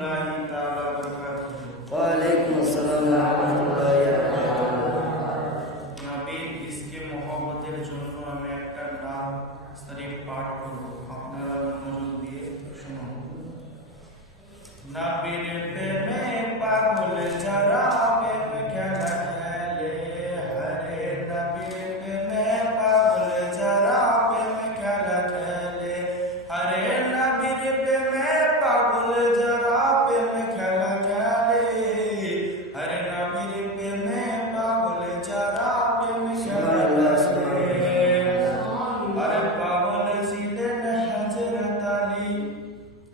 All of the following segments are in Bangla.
রাহমাতুল্লাহি তাআলা ওয়া বারাকাতুহু। ওয়া আলাইকুম আসসালাম ওয়া রাহমাতুল্লাহি ওয়া বারাকাতুহু। নবীর ইশকে মোহাম্মদের জন্য আমি একটা নাম শরীফ পাঠ করব, আপনারা মনোযোগ দিয়ে শুনুন। নবীর প্রেমে পাগল যারা প্রেম খেলা খেলে, হরে নবীর প্রেমে পাগল যারা প্রেম খেলা খেলে, হরে নবীর প্রেমে পাগল যারা প্রেম খেলা খেলে, হরে নবীর প্রেমে পাগল যারা প্রেম খেলা খেলে। হরে পাগল ছিলেন হযরত আলী,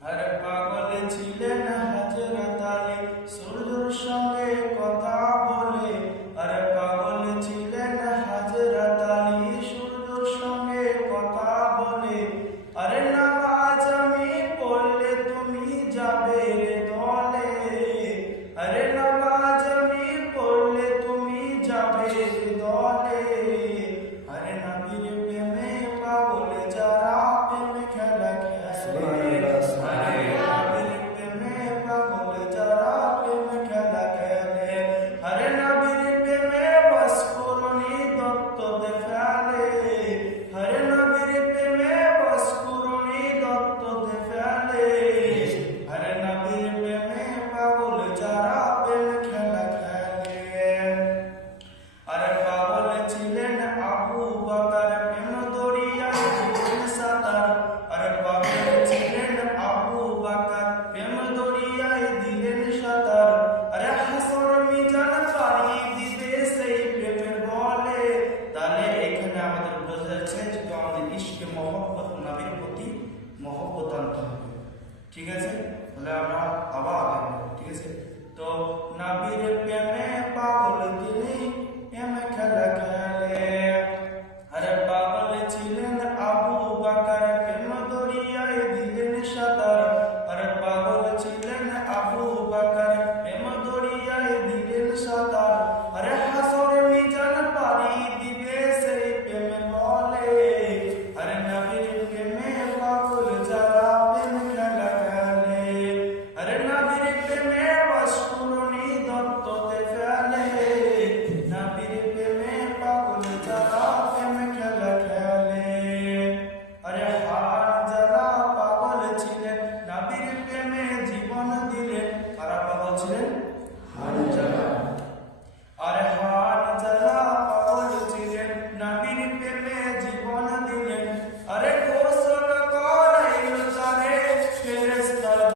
হরে পাগল ছিলেন হযরত আলী, সূর্যের সঙ্গে কথা বলে। হরে পাগল ছিলেন হযরত আলী, সূর্যের সঙ্গে কথা বলে। হরে নামাজ আমি পড়লে তুমি যাবে রে দলে, হরে নামাজ আমি পড়লে তুমি যাবে রে দলে। হরে নবীর প্রেমে পাগল যারা প্রেম খেলা খেলে, হরে নবীর প্রেমে পাগল যারা প্রেম খেলা খেলে, হরে নবীর প্রেমে বস্কুরনি দত্ত ফেলে, হরে নবীর প্রেমে বস্কুরনি দত্ত ফেলে, হরে নবীর প্রেমে পাগল যারা প্রেম খেলা খেলে। আরে পাগল ছিলেন আবু বকর, প্রেম দরিয়ায় দিলেন সাঁতার। আরে পাগল ছিলেন আবু বকর, প্রেম দরিয়ায় দিলেন সাঁতার। আরে হাসর মিজান পাড়ি দিতে সেই প্রেমের বলে। তাহলে এখানে আমাদের বোঝা যাচ্ছে যে আমাদের ইশকে মহব্বত, নবীর প্রতি মহব্বত আনতে হবে। ঠিক আছে, তাহলে আমরা আবার আগাবো। ঠিক আছে, তো নবীর প্রেমে পাগল তিনি প্রেম খেলা খেলে।